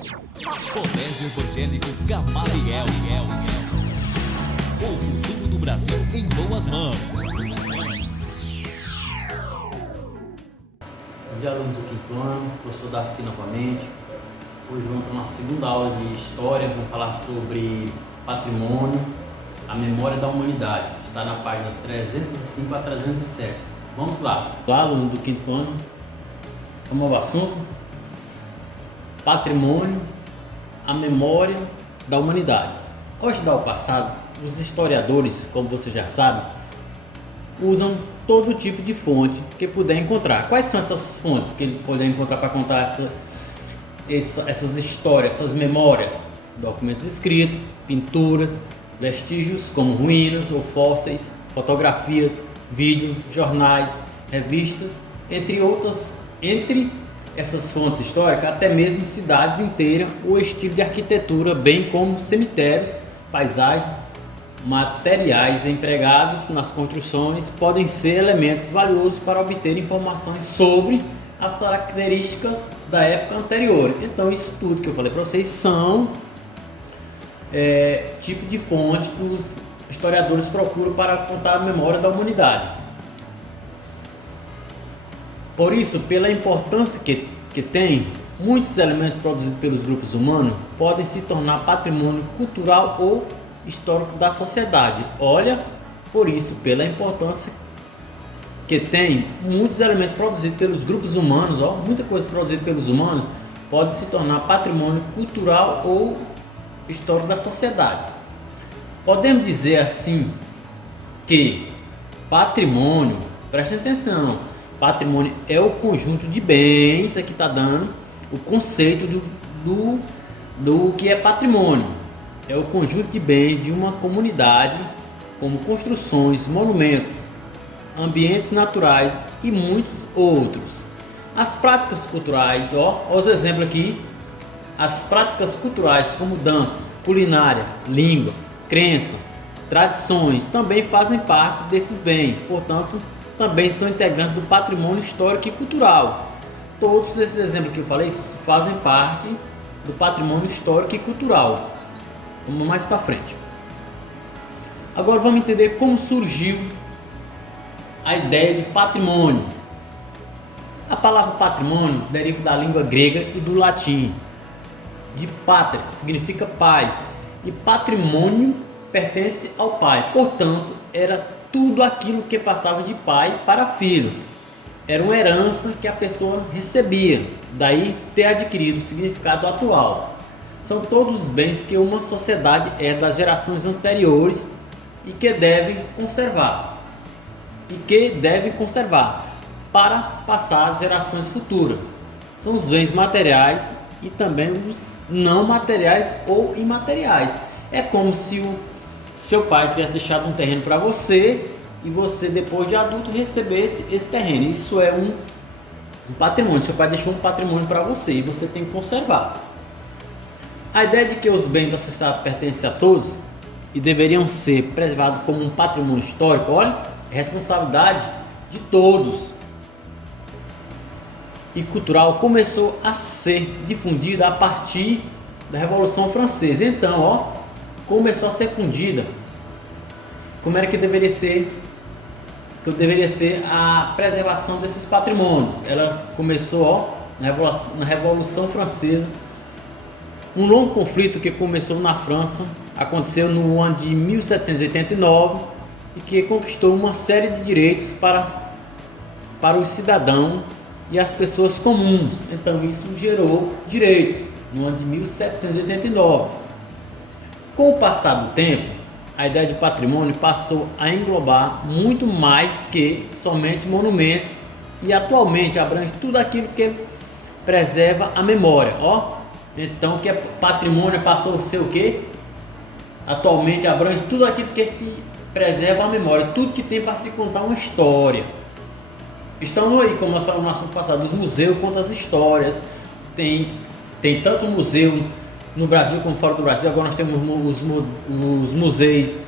Colégio Evangélico Gamaliel. O futuro do Brasil em boas mãos. Bom dia, alunos do quinto ano, professor Daci novamente. Hoje vamos para uma segunda aula de História, vamos falar sobre patrimônio, a memória da humanidade. Está na página 305 a 307. Vamos lá. Olá, aluno do quinto ano. Vamos ao assunto. Patrimônio, a memória da humanidade. Ao estudar o passado, os historiadores, como você já sabe, usam todo tipo de fonte que puder encontrar. Quais são essas fontes que ele puder encontrar para contar essas histórias, essas memórias? Documentos escritos, pintura, vestígios como ruínas ou fósseis, fotografias, vídeo, jornais, revistas, entre outras. Entre essas fontes históricas, até mesmo cidades inteiras ou estilo de arquitetura, bem como cemitérios, paisagem, materiais empregados nas construções podem ser elementos valiosos para obter informações sobre as características da época anterior. Então, isso tudo que eu falei para vocês são tipo de fonte que os historiadores procuram para contar a memória da humanidade. Por isso, pela importância que tem, muitos elementos produzidos pelos grupos humanos podem se tornar patrimônio cultural ou histórico da sociedade. Olha, por isso, pela importância que tem, muitos elementos produzidos pelos grupos humanos, muita coisa produzida pelos humanos, pode se tornar patrimônio cultural ou histórico das sociedades. Podemos dizer assim que patrimônio, preste atenção, patrimônio é o conjunto de bens, aqui está dando o conceito do que é patrimônio. É o conjunto de bens de uma comunidade, como construções, monumentos, ambientes naturais e muitos outros. As práticas culturais, os exemplos aqui, as práticas culturais como dança, culinária, língua, crença, tradições também fazem parte desses bens, portanto, também são integrantes do patrimônio histórico e cultural. Todos esses exemplos que eu falei fazem parte do patrimônio histórico e cultural. Vamos mais para frente. Agora vamos entender como surgiu a ideia de patrimônio. A palavra patrimônio deriva da língua grega e do latim. De pátria significa pai e patrimônio pertence ao pai. Portanto, era tudo aquilo que passava de pai para filho. Era uma herança que a pessoa recebia, daí ter adquirido o significado atual. São todos os bens que uma sociedade herda das gerações anteriores e que deve conservar. Para passar às gerações futuras. São os bens materiais e também os não materiais ou imateriais. É como se o seu pai tivesse deixado um terreno para você e você, depois de adulto, recebesse esse terreno. Isso é um patrimônio. Seu pai deixou um patrimônio para você e você tem que conservar. A ideia de que os bens da sociedade pertencem a todos e deveriam ser preservados como um patrimônio histórico, olha, é responsabilidade de todos. E cultural começou a ser difundida a partir da Revolução Francesa. Então, começou a ser fundida. Como era que deveria ser a preservação desses patrimônios? Ela começou na Revolução Francesa. Um longo conflito que começou na França, aconteceu no ano de 1789 e que conquistou uma série de direitos para os cidadãos e as pessoas comuns. Então isso gerou direitos no ano de 1789. Com o passar do tempo, a ideia de patrimônio passou a englobar muito mais que somente monumentos e atualmente abrange tudo aquilo que preserva a memória. Então, que é patrimônio passou a ser o quê? Atualmente abrange tudo aquilo que se preserva a memória, tudo que tem para se contar uma história. Estão aí, como nós falamos no assunto passado, os museus contam as histórias. Tem tanto museu no Brasil como fora do Brasil. Agora nós temos os museus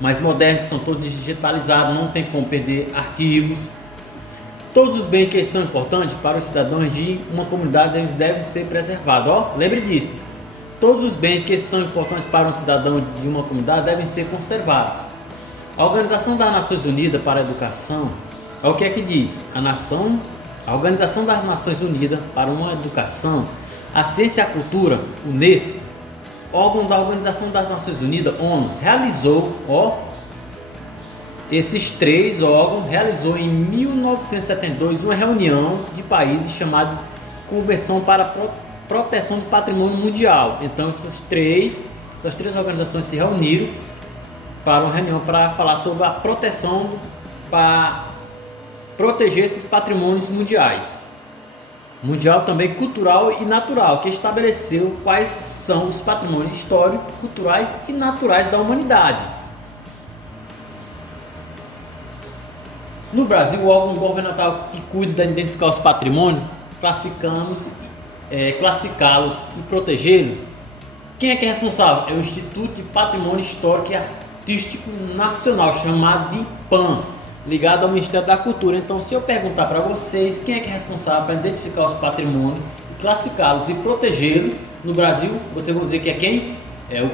mais modernos, que são todos digitalizados, não tem como perder arquivos. Todos os bens que são importantes para os cidadãos de uma comunidade eles devem ser preservados. Ó, lembre disso. Todos os bens que são importantes para um cidadão de uma comunidade devem ser conservados. A Organização das Nações Unidas para a Educação, é o que é que diz? A Organização das Nações Unidas para uma Educação, a Ciência e a Cultura, UNESCO, órgão da Organização das Nações Unidas, ONU, realizou, esses três órgãos realizou em 1972 uma reunião de países chamada Convenção para a Proteção do Patrimônio Mundial. Então essas três organizações se reuniram para uma reunião para falar sobre a proteção, para proteger esses patrimônios mundiais. Mundial também cultural e natural, que estabeleceu quais são os patrimônios históricos, culturais e naturais da humanidade. No Brasil, o órgão governamental que cuida de identificar os patrimônios, classificá-los e protegê-los. Quem é que é responsável? É o Instituto de Patrimônio Histórico e Artístico Nacional, chamado de IPAM, ligado ao Ministério da Cultura. Então, se eu perguntar para vocês quem é que é responsável para identificar os patrimônios, classificá-los e protegê-los no Brasil, vocês vão dizer que é quem? É o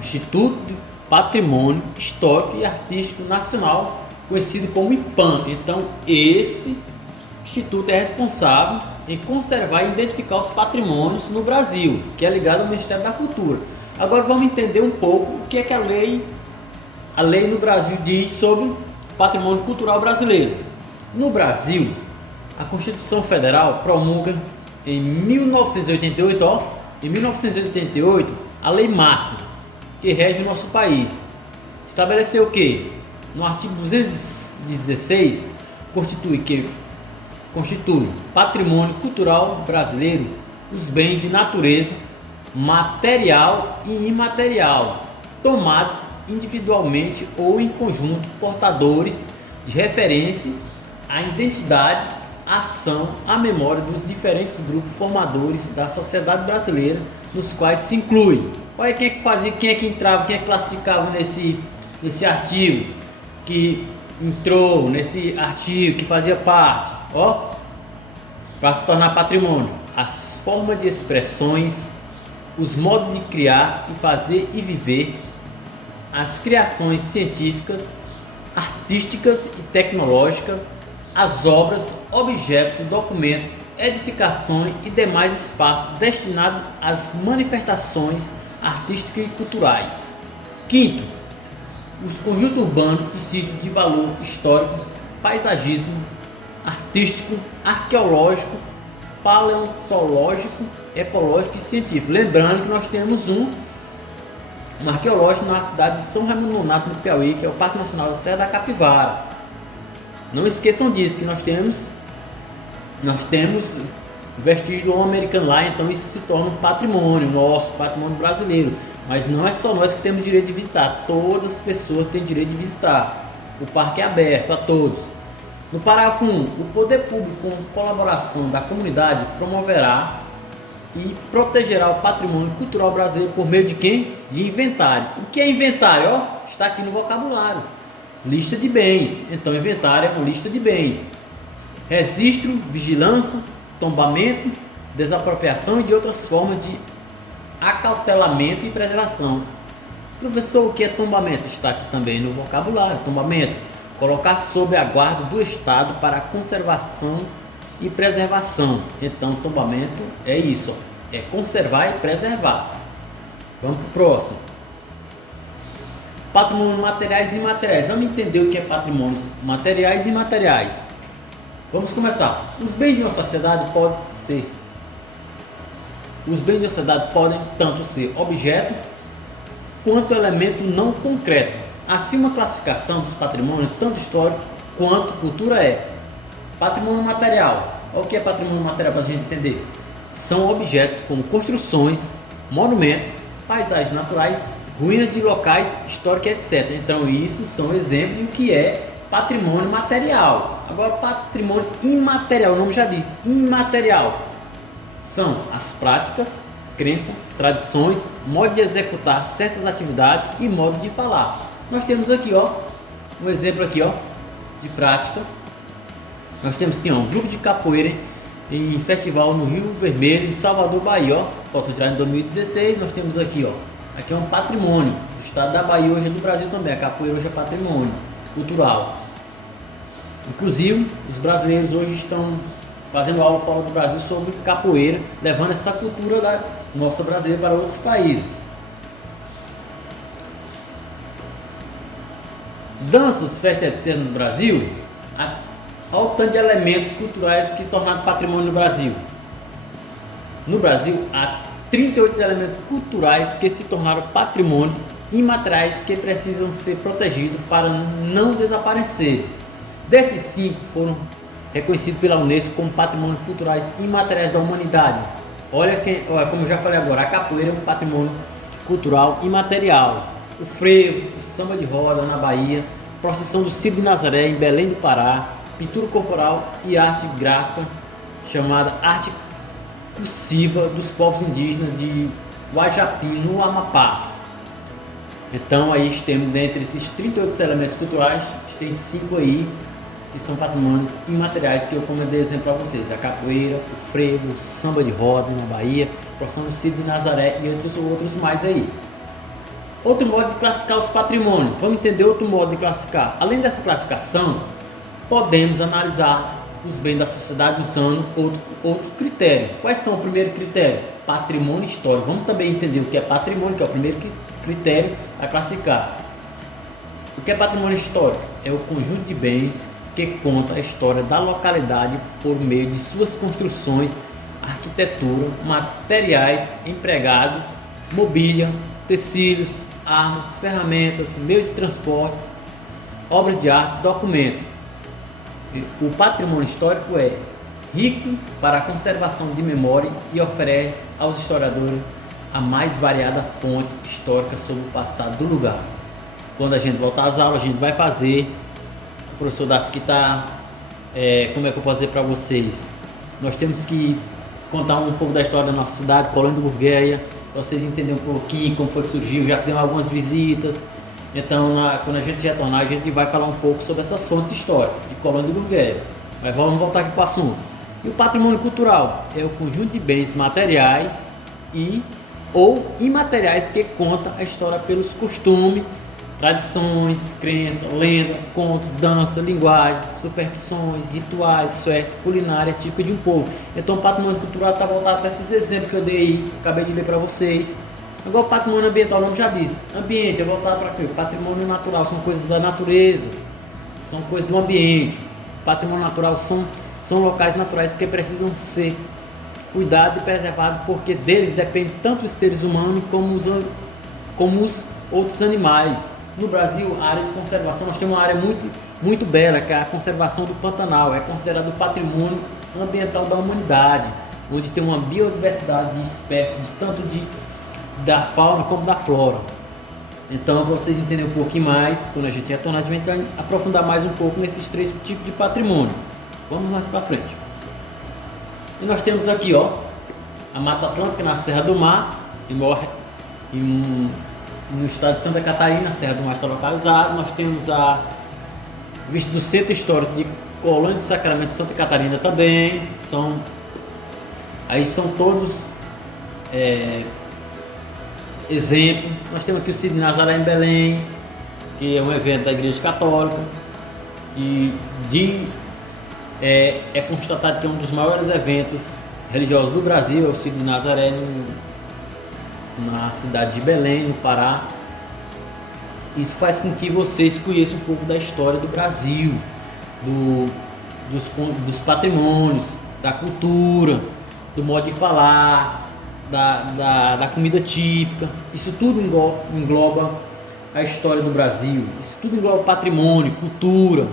Instituto de Patrimônio Histórico e Artístico Nacional, conhecido como IPAM. Então, esse instituto é responsável em conservar e identificar os patrimônios no Brasil, que é ligado ao Ministério da Cultura. Agora vamos entender um pouco o que é que a lei no Brasil diz sobre patrimônio cultural brasileiro. No Brasil, a Constituição Federal promulga em 1988, a lei máxima que rege o nosso país. Estabeleceu o quê? No artigo 216, constitui patrimônio cultural brasileiro os bens de natureza material e imaterial, tomados individualmente ou em conjunto, portadores de referência à identidade, à ação, à memória dos diferentes grupos formadores da sociedade brasileira, nos quais se inclui. Olha quem é que fazia, quem é que entrava, quem é que classificava nesse artigo, que entrou nesse artigo, que fazia parte, para se tornar patrimônio: as formas de expressões, os modos de criar e fazer e viver, as criações científicas, artísticas e tecnológicas, as obras, objetos, documentos, edificações e demais espaços destinados às manifestações artísticas e culturais. Quinto, os conjuntos urbanos e sítios de valor histórico, paisagismo, artístico, arqueológico, paleontológico, ecológico e científico. Lembrando que nós temos um arqueológico na cidade de São Raimundo Nonato, no Piauí, que é o Parque Nacional da Serra da Capivara. Não esqueçam disso, que nós temos vestígios do homem americano lá, então isso se torna um patrimônio nosso, patrimônio brasileiro. Mas não é só nós que temos direito de visitar, todas as pessoas têm direito de visitar. O parque é aberto a todos. No parágrafo 1, o poder público, com colaboração da comunidade, promoverá e protegerá o patrimônio cultural brasileiro por meio de quem? De inventário. O que é inventário? Está aqui no vocabulário. Lista de bens. Então, inventário é uma lista de bens. Registro, vigilância, tombamento, desapropriação e de outras formas de acautelamento e preservação. Professor, o que é tombamento? Está aqui também no vocabulário. Tombamento: colocar sob a guarda do Estado para a conservação e preservação. Então, tombamento é isso, é conservar e preservar. Vamos para o próximo. Patrimônio materiais e imateriais. Vamos entender o que é patrimônios materiais e imateriais. Vamos começar. Os bens de uma sociedade podem tanto ser objeto quanto elemento não concreto. Assim, uma classificação dos patrimônios, tanto histórico quanto cultura, é: patrimônio material. O que é patrimônio material para a gente entender? São objetos como construções, monumentos, paisagens naturais, ruínas de locais históricos, etc. Então, isso são exemplos do que é patrimônio material. Agora, patrimônio imaterial, o nome já diz, imaterial. São as práticas, crenças, tradições, modo de executar certas atividades e modo de falar. Nós temos aqui, um exemplo aqui, de prática, Nós temos aqui, ó, um grupo de capoeira em festival no Rio Vermelho, em Salvador, Bahia, ó. Foto tirada em 2016. Nós temos aqui, ó, aqui é um patrimônio do estado da Bahia, hoje é do Brasil também. A capoeira hoje é patrimônio cultural. Inclusive, os brasileiros hoje estão fazendo aula fora do Brasil sobre capoeira, levando essa cultura da nossa brasileira para outros países. Danças, festas, etc. no Brasil, olha o tanto de elementos culturais que tornaram patrimônio no Brasil. No Brasil, há 38 elementos culturais que se tornaram patrimônio imateriais que precisam ser protegidos para não desaparecer. Desses 5 foram reconhecidos pela Unesco como patrimônios culturais imateriais da humanidade. Olha, como eu já falei agora, a capoeira é um patrimônio cultural imaterial. O frevo, o samba de roda na Bahia, procissão do Círio de Nazaré em Belém do Pará, pintura corporal e arte gráfica chamada arte cursiva dos povos indígenas de Guajapim, no Amapá. Então aí temos, dentre esses 38 elementos culturais, tem 5 aí que são patrimônios imateriais que eu como dei exemplo para vocês: a capoeira, o frevo, o samba de roda na Bahia, a procissão do Círio de Nazaré e outros mais aí. Outro modo de classificar os patrimônios. Vamos entender outro modo de classificar. Além dessa classificação, podemos analisar os bens da sociedade usando outro critério. Quais são o primeiro critério? Patrimônio histórico. Vamos também entender o que é patrimônio, que é o primeiro critério a classificar. O que é patrimônio histórico? É o conjunto de bens que conta a história da localidade por meio de suas construções, arquitetura, materiais empregados, mobília, tecidos, armas, ferramentas, meio de transporte, obras de arte, documento. O patrimônio histórico é rico para a conservação de memória e oferece aos historiadores a mais variada fonte histórica sobre o passado do lugar. Quando a gente voltar às aulas, a gente vai fazer. O professor Darcy que está, como é que eu posso dizer para vocês? Nós temos que contar um pouco da história da nossa cidade, Colônia do Gurgueia, para vocês entenderem um pouquinho como foi que surgiu. Já fizemos algumas visitas. Então, quando a gente retornar, a gente vai falar um pouco sobre essas fontes históricas de Colônia do Gurgueia. Mas vamos voltar aqui para o assunto. E o patrimônio cultural é o conjunto de bens materiais ou imateriais que conta a história pelos costumes, tradições, crenças, lendas, contos, dança, linguagem, superstições, rituais, festas, culinária típica de um povo. Então o patrimônio cultural está voltado para esses exemplos que eu dei aí, acabei de ler para vocês. Agora o patrimônio ambiental, o nome já disse, ambiente é voltado para quê? Patrimônio natural, são coisas da natureza, são coisas do ambiente. Patrimônio natural são locais naturais que precisam ser cuidados e preservados, porque deles depende tanto os seres humanos como os outros animais. No Brasil, a área de conservação, nós temos uma área muito bela, que é a conservação do Pantanal, é considerado patrimônio ambiental da humanidade, onde tem uma biodiversidade de espécies, tanto da fauna como da flora. Então, para vocês entenderem um pouquinho mais, quando a gente retornar, a gente vai aprofundar mais um pouco nesses 3 tipos de patrimônio. Vamos mais para frente. E nós temos aqui, ó, a Mata Atlântica na Serra do Mar, no estado de Santa Catarina. A Serra do Mar está localizada. Nós temos a vista do Centro Histórico de Colônia de Sacramento de Santa Catarina também. São todos exemplo. Nós temos aqui o Círio de Nazaré em Belém, que é um evento da Igreja Católica, que é constatado que é um dos maiores eventos religiosos do Brasil, é o Círio de Nazaré na cidade de Belém, no Pará. Isso faz com que vocês conheçam um pouco da história do Brasil, dos patrimônios, da cultura, do modo de falar, da comida típica. Isso tudo engloba a história do Brasil, isso tudo engloba patrimônio, cultura,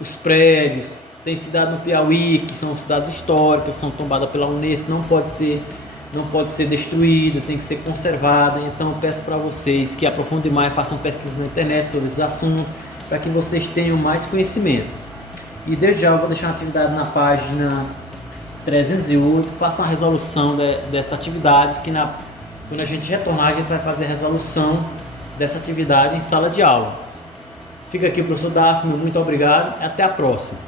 os prédios. Tem cidade no Piauí, que são cidades históricas, são tombadas pela Unesco, não pode ser destruída, tem que ser conservada. Então eu peço para vocês que aprofundem mais, façam pesquisa na internet sobre esses assuntos, para que vocês tenham mais conhecimento. E desde já eu vou deixar uma atividade na página 308, façam a resolução dessa atividade, que quando a gente retornar, a gente vai fazer a resolução dessa atividade em sala de aula. Fica aqui o professor Darcy, muito obrigado e até a próxima.